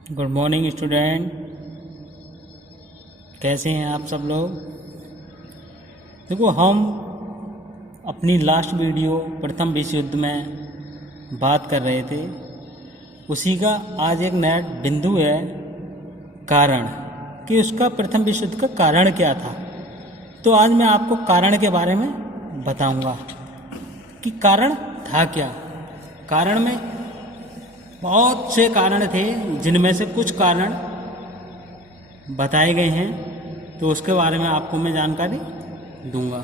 Good morning student. कैसे हैं आप सब लोग। देखो, हम अपनी लास्ट वीडियो प्रथम विश्व युद्ध में बात कर रहे थे, उसी का आज एक नया बिंदु है, कारण, कि उसका प्रथम विश्व युद्ध का कारण क्या था। तो आज मैं आपको कारण के बारे में बताऊंगा कि कारण था क्या। कारण में बहुत से कारण थे, जिनमें से कुछ कारण बताए गए हैं, तो उसके बारे में आपको मैं जानकारी दूंगा।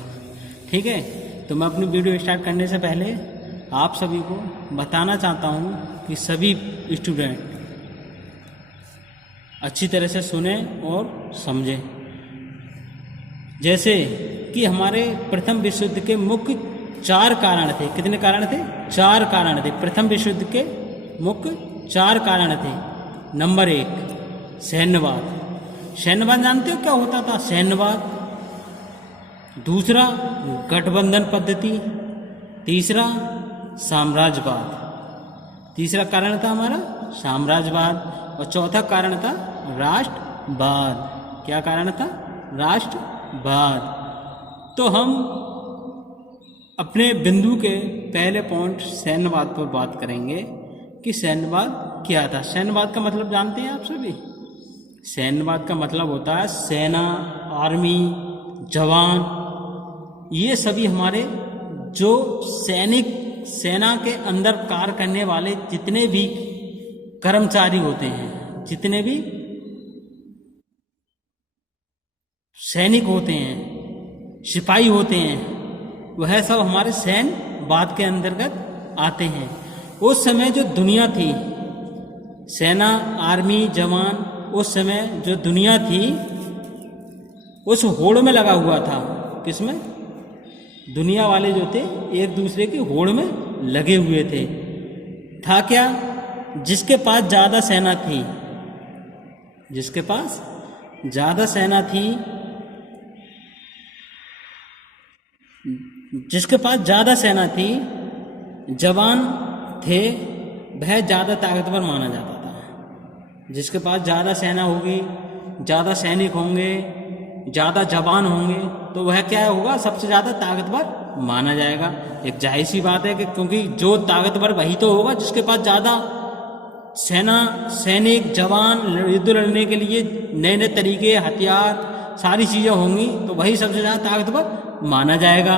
ठीक है, तो मैं अपनी वीडियो स्टार्ट करने से पहले आप सभी को बताना चाहता हूं कि सभी स्टूडेंट अच्छी तरह से सुने और समझें। जैसे कि हमारे प्रथम विश्व युद्ध के मुख्य 4 कारण थे। कितने कारण थे? 4 कारण थे। प्रथम विश्व युद्ध के मुख्य 4 कारण थे। नंबर 1, सैन्यवाद। सैन्यवाद जानते हो क्या होता था? सैन्यवाद। दूसरा, गठबंधन पद्धति। तीसरा, साम्राज्यवाद। तीसरा कारण था हमारा साम्राज्यवाद। और चौथा कारण था राष्ट्रवाद। क्या कारण था? राष्ट्रवाद। तो हम अपने बिंदु के पहले पॉइंट सैन्यवाद पर बात करेंगे कि सैन्यवाद क्या था। सैन्यवाद का मतलब जानते हैं आप सभी? सैन्यवाद का मतलब होता है सेना, आर्मी, जवान, ये सभी हमारे जो सैनिक, सेना के अंदर कार्य करने वाले जितने भी कर्मचारी होते हैं, जितने भी सैनिक होते हैं, सिपाही होते हैं, वह सब हमारे सैन्यवाद के अंतर्गत आते हैं। उस समय जो दुनिया थी, सेना, आर्मी, जवान, उस समय जो दुनिया थी उस होड़ में लगा हुआ था। किसमें? दुनिया वाले जो थे एक दूसरे की होड़ में लगे हुए थे। था क्या? जिसके पास ज़्यादा सेना थी, जिसके पास ज़्यादा सेना थी, जिसके पास ज़्यादा सेना थी, जवान थे, वह ज़्यादा ताकतवर माना जाता था। जिसके पास ज़्यादा सेना होगी, ज़्यादा सैनिक होंगे, ज़्यादा जवान होंगे, तो वह क्या होगा? सबसे ज़्यादा ताकतवर माना जाएगा। एक जाहिर सी बात है कि क्योंकि जो ताकतवर वही तो होगा जिसके पास ज़्यादा सेना, सैनिक, जवान, युद्ध लड़ने के लिए नए नए तरीके, हथियार, सारी चीज़ें होंगी, तो वही सबसे ज़्यादा ताकतवर माना जाएगा।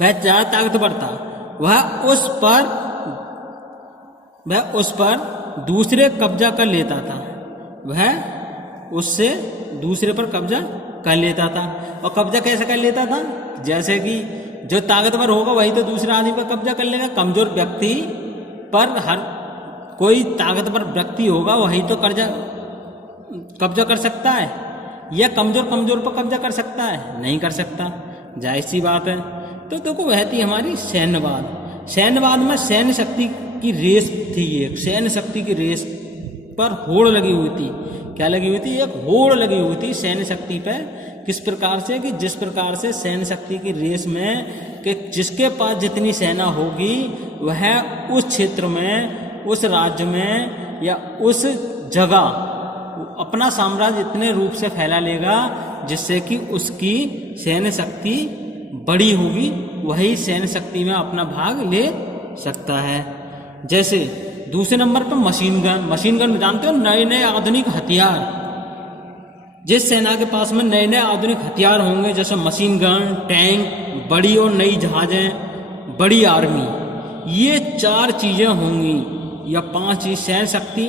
वह ज़्यादा ताकतवर था। वह उस पर दूसरे कब्जा कर लेता था। वह उससे दूसरे पर कब्जा कर लेता था। और कब्जा कैसे कर लेता था? जैसे कि जो ताकतवर होगा वही तो दूसरा आदमी पर कब्जा कर लेगा। कमजोर व्यक्ति पर हर कोई ताकतवर व्यक्ति होगा वही तो कब्जा कर सकता है, या कमजोर पर कब्जा कर सकता है? नहीं कर सकता। जाहिर सी बात है। तो देखो, वह थी हमारी सैन्यवाद। सैन्यवाद में सैन्य शक्ति की रेस थी। एक सैन्य शक्ति की रेस पर होड़ लगी हुई थी। क्या लगी हुई थी? एक होड़ लगी हुई थी सैन्य शक्ति पे। किस प्रकार से? कि जिस प्रकार से सैन्य शक्ति की रेस में कि जिसके पास जितनी सेना होगी वह उस क्षेत्र में, उस राज्य में या उस जगह अपना साम्राज्य इतने रूप से फैला लेगा जिससे कि उसकी सैन्य शक्ति बड़ी होगी, वही सैन्य शक्ति में अपना भाग ले सकता है। जैसे दूसरे नंबर पर मशीन गन। मशीन गन जानते हो? नए नए आधुनिक हथियार। जिस सेना के पास में नए नए आधुनिक हथियार होंगे, जैसे मशीन गन, टैंक, बड़ी और नई जहाजें, बड़ी आर्मी, ये 4 चीजें होंगी या 5 चीज। सैन्य शक्ति,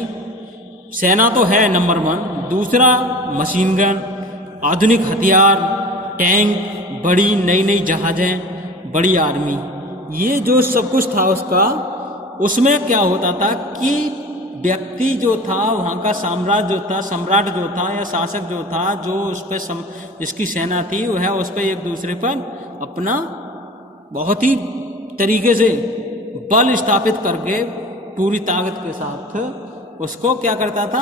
सेना तो है नंबर 1, दूसरा मशीन गन, आधुनिक हथियार, टैंक, बड़ी नई नई जहाजें, बड़ी आर्मी, ये जो सब कुछ था उसका, उसमें क्या होता था कि व्यक्ति जो था, वहाँ का साम्राज्य जो था, सम्राट जो था या शासक जो था, जो उस पर जिसकी सेना थी, वह उस पर एक दूसरे पर अपना बहुत ही तरीके से बल स्थापित करके पूरी ताकत के साथ उसको क्या करता था?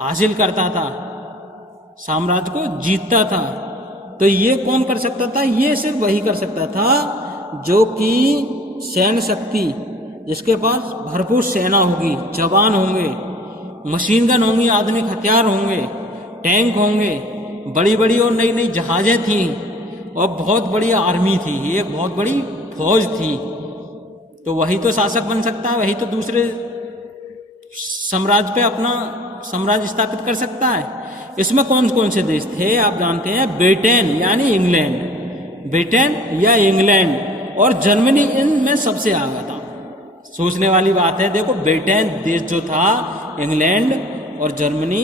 हासिल करता था, साम्राज्य को जीतता था। तो ये कौन कर सकता था? ये सिर्फ वही कर सकता था जो कि सैन्य शक्ति, जिसके पास भरपूर सेना होगी, जवान होंगे, मशीन गन होंगी, आधुनिक हथियार होंगे, टैंक होंगे, बड़ी बड़ी और नई नई जहाजें थी और बहुत बड़ी आर्मी थी, एक बहुत बड़ी फौज थी। तो वही तो शासक बन सकता है, वही तो दूसरे साम्राज्य पे अपना साम्राज्य स्थापित कर सकता है। इसमें कौन कौन से देश थे आप जानते हैं? ब्रिटेन यानी इंग्लैंड, ब्रिटेन या इंग्लैंड और जर्मनी इनमें सबसे आगे था। सोचने वाली बात है। देखो ब्रिटेन देश जो था, इंग्लैंड और जर्मनी,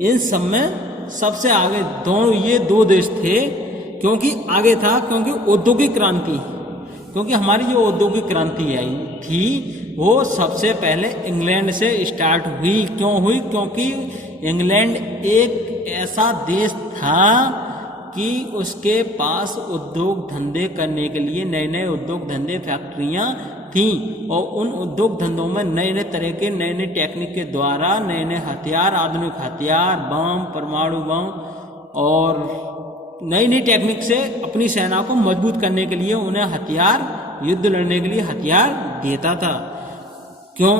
इन सब में सबसे आगे दोनों ये दो देश थे। क्योंकि आगे था, क्योंकि औद्योगिक क्रांति, क्योंकि हमारी जो औद्योगिक क्रांति आई थी वो सबसे पहले इंग्लैंड से स्टार्ट हुई। क्यों हुई? क्योंकि इंग्लैंड एक ऐसा देश था कि उसके पास उद्योग धंधे करने के लिए नए नए उद्योग धंधे फैक्ट्रियां थी और उन उद्योग धंधों में नए नए तरह के नए नए टेक्निक के द्वारा नए नए हथियार, आधुनिक हथियार, बम, परमाणु बम और नई नई टेक्निक से अपनी सेना को मजबूत करने के लिए उन्हें हथियार, युद्ध लड़ने के लिए हथियार देता था। क्यों?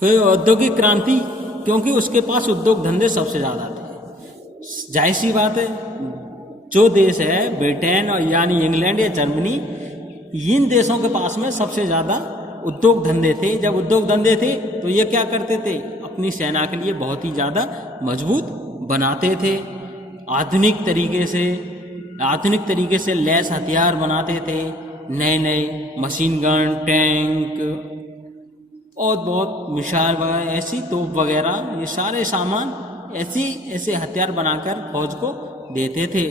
कोई औद्योगिक क्रांति, क्योंकि उसके पास उद्योग धंधे सबसे ज्यादा थे। जाहिर सी बात है, जो देश है ब्रिटेन और यानी इंग्लैंड या जर्मनी, इन देशों के पास में सबसे ज्यादा उद्योग धंधे थे। जब उद्योग धंधे थे तो ये क्या करते थे? अपनी सेना के लिए बहुत ही ज्यादा मजबूत बनाते थे। आधुनिक तरीके से लैस हथियार बनाते थे, नए नए मशीन गन, टैंक और बहुत मिसाइल वगैरह, ऐसी तोप वगैरह, ये सारे सामान ऐसे हथियार बनाकर फौज को देते थे।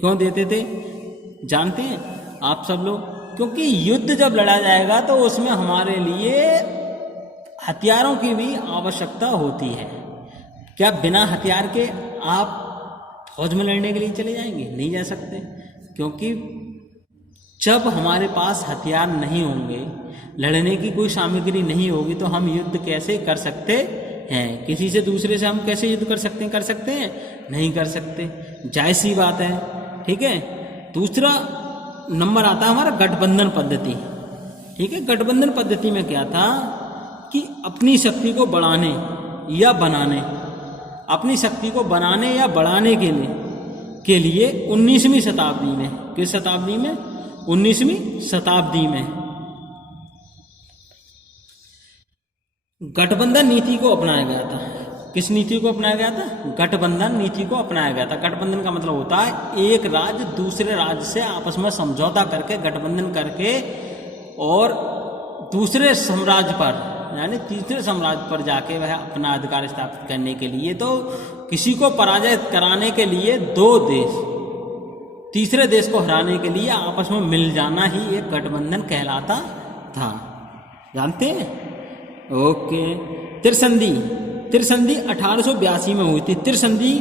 क्यों देते थे जानते हैं आप सब लोग? क्योंकि युद्ध जब लड़ा जाएगा तो उसमें हमारे लिए हथियारों की भी आवश्यकता होती है। क्या बिना हथियार के आप फौज में लड़ने के लिए चले जाएंगे? नहीं जा सकते। क्योंकि जब हमारे पास हथियार नहीं होंगे, लड़ने की कोई सामग्री नहीं होगी, तो हम युद्ध कैसे कर सकते हैं? किसी से दूसरे से हम कैसे युद्ध कर सकते हैं? नहीं कर सकते। जायज़ सी बात है। ठीक है। दूसरा नंबर आता है हमारा गठबंधन पद्धति। ठीक है। गठबंधन पद्धति में क्या था कि अपनी शक्ति को बढ़ाने या बनाने, अपनी शक्ति को बनाने या बढ़ाने के लिए 19वीं शताब्दी में, किस शताब्दी में? 19वीं शताब्दी में गठबंधन नीति को अपनाया गया था। किस नीति को अपनाया गया था? गठबंधन नीति को अपनाया गया था। गठबंधन का मतलब होता है एक राज्य दूसरे राज्य से आपस में समझौता करके, गठबंधन करके और दूसरे साम्राज्य पर यानी तीसरे साम्राज्य पर जाके वह अपना अधिकार स्थापित करने के लिए, तो किसी को पराजित कराने के लिए दो देश तीसरे देश को हराने के लिए आपस में मिल जाना ही एक गठबंधन कहलाता था। जानते हैं? ओके। त्रिसंधि 1882 में हुई थी। त्रिसंधि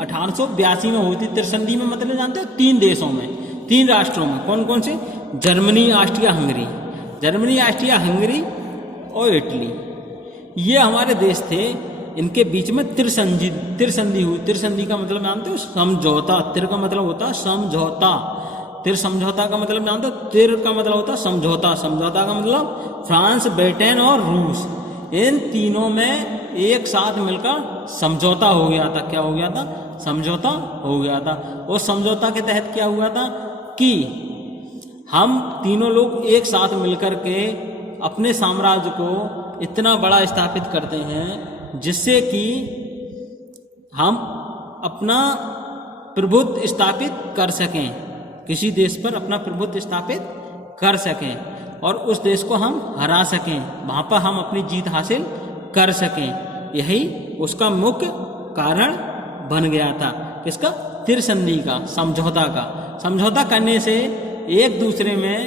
1882 में हुई थी। त्रिसंधि में मतलब जानते हो? 3 देशों में, 3 राष्ट्रों में। कौन कौन से? Germany, Austria, Hungary. Germany, Austria, Hungary और इटली, ये हमारे देश थे। इनके बीच में त्रिसंधि हुई। त्रिसंधि का मतलब जानते हो? समझौता। तिर का मतलब होता है समझौता। तिर समझौता का मतलब जानते हो? तिर का मतलब होता है समझौता। समझौता का मतलब फ्रांस, ब्रिटेन और रूस, इन तीनों में एक साथ मिलकर समझौता हो गया था। क्या हो गया था? समझौता हो गया था। उस समझौता के तहत क्या हुआ था कि हम तीनों लोग एक साथ मिलकर के अपने साम्राज्य को इतना बड़ा स्थापित करते हैं जिससे कि हम अपना प्रभुत्व स्थापित कर सकें, किसी देश पर अपना प्रभुत्व स्थापित कर सकें और उस देश को हम हरा सकें, वहां पर हम अपनी जीत हासिल कर सकें। यही उसका मुख्य कारण बन गया था। किसका? त्रिसंधि का, समझौता का। समझौता करने से एक दूसरे में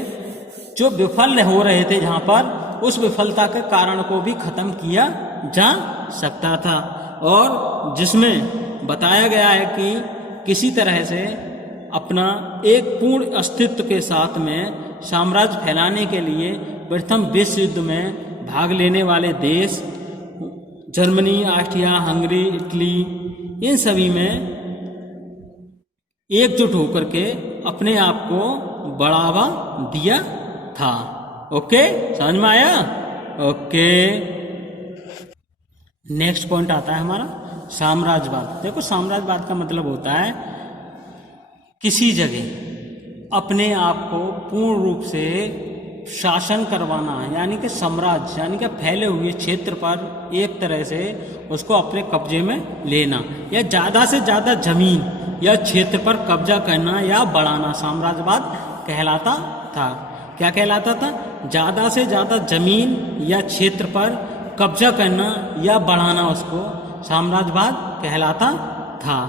जो विफल हो रहे थे, जहां पर उस विफलता के कारण को भी खत्म किया जा सकता था और जिसमें बताया गया है कि किसी तरह से अपना एक पूर्ण अस्तित्व के साथ में साम्राज्य फैलाने के लिए प्रथम विश्व युद्ध में भाग लेने वाले देश जर्मनी, ऑस्ट्रिया, हंगरी, इटली, इन सभी में एकजुट होकर के अपने आप को बढ़ावा दिया था। ओके, समझ में आया? ओके। नेक्स्ट पॉइंट आता है हमारा साम्राज्यवाद। देखो साम्राज्यवाद का मतलब होता है किसी जगह अपने आप को पूर्ण रूप से शासन करवाना, यानी कि साम्राज्य यानी कि फैले हुए क्षेत्र पर एक तरह से उसको अपने कब्जे में लेना, या ज़्यादा से ज़्यादा जमीन या क्षेत्र पर कब्जा करना या बढ़ाना साम्राज्यवाद कहलाता था। क्या कहलाता था? ज़्यादा से ज़्यादा जमीन या क्षेत्र पर कब्जा करना या बढ़ाना उसको साम्राज्यवाद कहलाता था।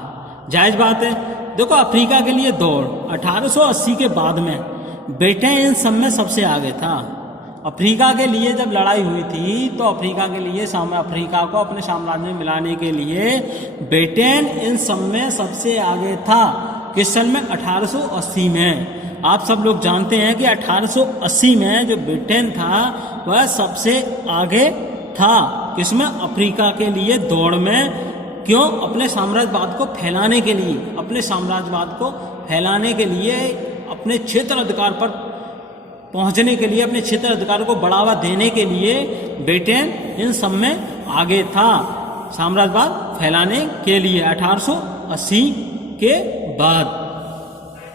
जायज़ बात है। देखो अफ्रीका के लिए दौड़ 1880 के बाद में ब्रिटेन इन सब में सबसे आगे था। अफ्रीका के लिए जब लड़ाई हुई थी तो अफ्रीका के लिए अफ्रीका को अपने साम्राज्य में मिलाने के लिए ब्रिटेन इन सब में सबसे आगे था। किस सन में? 1880 में। आप सब लोग जानते हैं कि 1880 में जो ब्रिटेन था वह सबसे आगे था। किसमें? अफ्रीका के लिए दौड़ में। क्यों? अपने साम्राज्यवाद को फैलाने के लिए, अपने साम्राज्यवाद को फैलाने के लिए, अपने क्षेत्र अधिकार पर पहुंचने के लिए, अपने क्षेत्र अधिकार को बढ़ावा देने के लिए ब्रिटेन इन सब में आगे था साम्राज्यवाद फैलाने के लिए 1880 के बाद।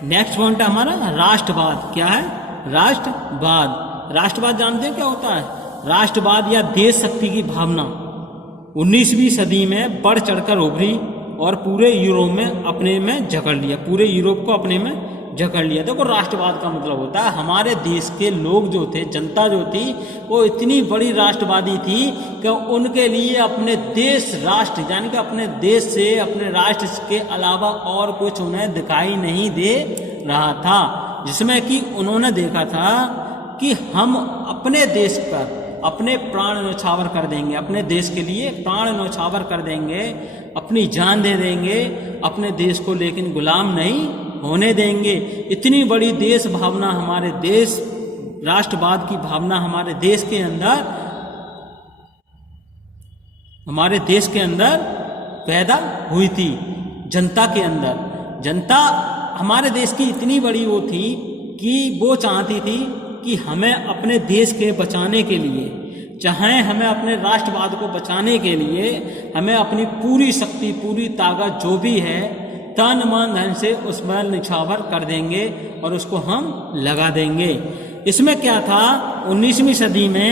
नेक्स्ट पॉइंट है हमारा राष्ट्रवाद। क्या है? राष्ट्रवाद। राष्ट्रवाद जानते हैं क्या होता है? राष्ट्रवाद या देश शक्ति की भावना 19वीं सदी में बढ़ चढ़कर उभरी और पूरे यूरोप में अपने में जकड़ लिया, पूरे यूरोप को अपने में जकड़ लिया। देखो राष्ट्रवाद का मतलब होता है हमारे देश के लोग जो थे, जनता जो थी, वो इतनी बड़ी राष्ट्रवादी थी कि उनके लिए अपने देश राष्ट्र यानी कि अपने देश से, अपने राष्ट्र के अलावा और कुछ उन्हें दिखाई नहीं दे रहा था। जिसमें कि उन्होंने देखा था कि हम अपने देश पर अपने प्राण न्यौछावर कर देंगे, अपने देश के लिए प्राण न्यौछावर कर देंगे, अपनी जान दे देंगे, अपने देश को लेकिन गुलाम नहीं होने देंगे। इतनी बड़ी देश भावना हमारे देश, राष्ट्रवाद की भावना हमारे देश के अंदर पैदा हुई थी, जनता के अंदर। जनता हमारे देश की इतनी बड़ी वो थी कि वो चाहती थी कि हमें अपने देश के बचाने के लिए, चाहे हमें अपने राष्ट्रवाद को बचाने के लिए, हमें अपनी पूरी शक्ति, पूरी ताकत जो भी है, तन मन धन से उसमें निछावर कर देंगे और उसको हम लगा देंगे। इसमें क्या था? 19वीं सदी में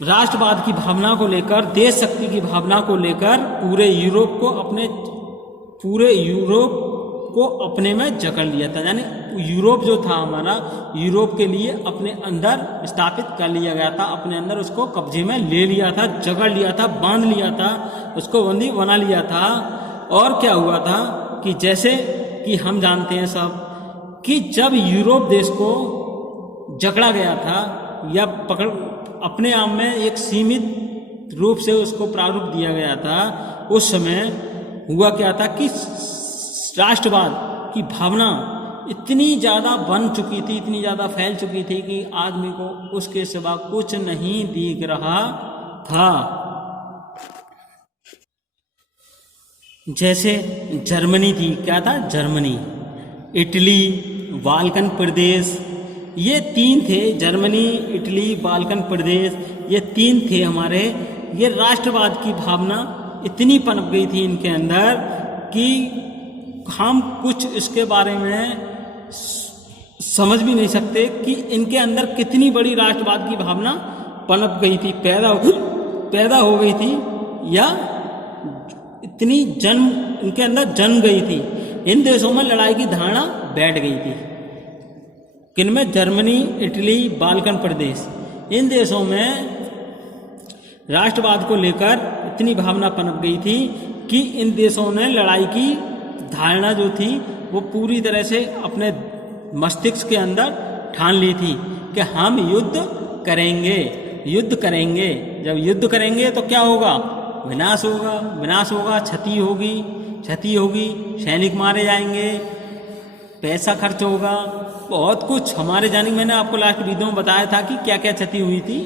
राष्ट्रवाद की भावना को लेकर, देश शक्ति की भावना को लेकर पूरे यूरोप को अपने में जकड़ लिया था। यानी यूरोप जो था हमारा, यूरोप के लिए अपने अंदर स्थापित कर लिया गया था, अपने अंदर उसको कब्जे में ले लिया था, जकड़ लिया था, बांध लिया था, उसको बंदी बना लिया था। और क्या हुआ था कि जैसे कि हम जानते हैं सब कि जब यूरोप देश को जकड़ा गया था या पकड़ अपने आप में एक सीमित रूप से उसको प्रारूप दिया गया था, उस समय हुआ क्या था कि राष्ट्रवाद की भावना इतनी ज़्यादा बन चुकी थी, इतनी ज़्यादा फैल चुकी थी कि आदमी को उसके सिवा कुछ नहीं दिख रहा था। जैसे जर्मनी थी, क्या था? जर्मनी, इटली, बाल्कन प्रदेश, ये तीन थे। जर्मनी, इटली, बाल्कन प्रदेश, ये तीन थे हमारे। ये राष्ट्रवाद की भावना इतनी पनप गई थी इनके अंदर कि हम कुछ इसके बारे में समझ भी नहीं सकते कि इनके अंदर कितनी बड़ी राष्ट्रवाद की भावना पनप गई थी, पैदा हो गई थी, या इतनी इनके अंदर जन्म गई थी। इन देशों में लड़ाई की धारणा बैठ गई थी। किनमें? जर्मनी, इटली, बाल्कन प्रदेश, इन देशों में राष्ट्रवाद को लेकर इतनी भावना पनप गई थी कि इन देशों ने लड़ाई की धारणा जो थी वो पूरी तरह से अपने मस्तिष्क के अंदर ठान ली थी कि हम युद्ध करेंगे, युद्ध करेंगे। जब युद्ध करेंगे तो क्या होगा? विनाश होगा, विनाश होगा, क्षति होगी, सैनिक मारे जाएंगे, पैसा खर्च होगा, बहुत कुछ हमारे जाने। मैंने आपको लास्ट वीडियो में बताया था कि क्या क्या क्षति हुई थी,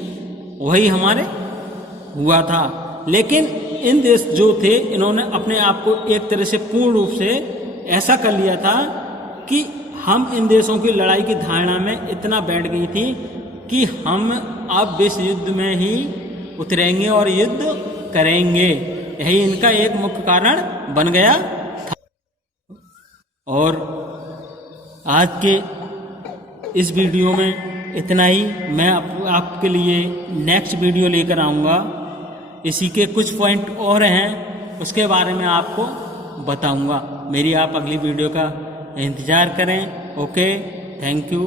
वही हमारे हुआ था। लेकिन इन देश जो थे, इन्होंने अपने आप को एक तरह से पूर्ण रूप से ऐसा कर लिया था कि हम इन देशों की लड़ाई की धारणा में इतना बैठ गई थी कि हम अब विश्व युद्ध में ही उतरेंगे और युद्ध करेंगे। यही इनका एक मुख्य कारण बन गया था। और आज के इस वीडियो में इतना ही। मैं आपके लिए नेक्स्ट वीडियो लेकर आऊँगा। इसी के कुछ पॉइंट और हैं, उसके बारे में आपको बताऊँगा। मेरी आप अगली वीडियो का इंतज़ार करें। Okay, thank you.